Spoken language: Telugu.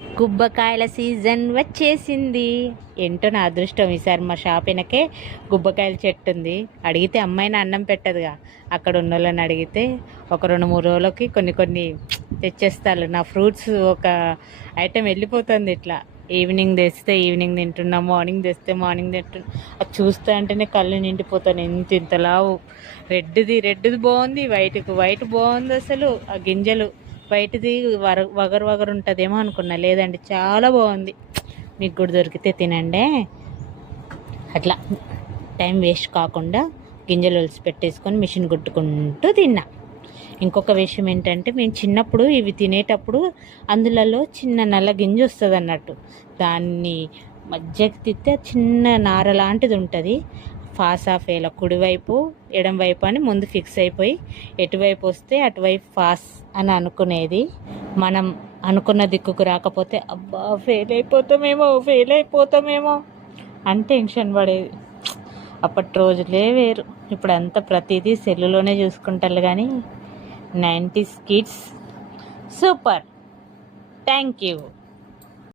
గుబ్బకాయల సీజన్ వచ్చేసింది. ఏంటో నా అదృష్టం ఈసారి మా షాప్ వెనకే గుబ్బకాయల చెట్టు ఉంది. అడిగితే అమ్మాయిని అన్నం పెట్టదుగా. అక్కడ ఉన్న వాళ్ళని అడిగితే ఒక రెండు మూడు రోజులకి కొన్ని కొన్ని తెచ్చేస్తారు నా ఫ్రూట్స్ ఒక ఐటెం వెళ్ళిపోతుంది ఇట్లా. ఈవినింగ్ తెస్తే ఈవినింగ్ తింటున్నా మార్నింగ్ తెస్తే మార్నింగ్ తింటున్నా. అది చూస్తే అంటేనే కళ్ళు నిండిపోతాను. ఎంత ఇంతలా రెడ్ది రెడ్ది బాగుంది. వైట్కి వైట్ బాగుంది అసలు. ఆ గింజలు. బయటది వర వగరు వగరు ఉంటుందేమో అనుకున్నా. లేదండి చాలా బాగుంది. మీకు కూడా దొరికితే తినండి. అట్లా. టైం వేస్ట్ కాకుండా గింజలు ఒలిసి పెట్టేసుకొని మిషన్ కుట్టుకుంటూ తిన్నా. ఇంకొక విషయం ఏంటంటే మేము చిన్నప్పుడు ఇవి తినేటప్పుడు అందులలో చిన్న నల్ల గింజ వస్తుంది అన్నట్టు దాన్ని మజ్జకి తిత్తే చిన్న నార లాంటిది ఉంటుంది. ఫాస్ ఆఫ్ వేల కుడివైపు ఎడం వైపు అని ముందు ఫిక్స్ అయిపోయి ఎటువైపు వస్తే అటువైపు ఫాస్ అని అనుకునేది. మనం అనుకున్న దిక్కుకు రాకపోతే అబ్బా ఫెయిల్ అయిపోతామేమో ఫెయిల్ అయిపోతామేమో అని టెన్షన్ పడేది. అప్పటి రోజులే వేరు. ఇప్పుడు అంతా ప్రతిదీ సెల్లులోనే చూసుకుంటారు కానీ nineties kids super. Thank you.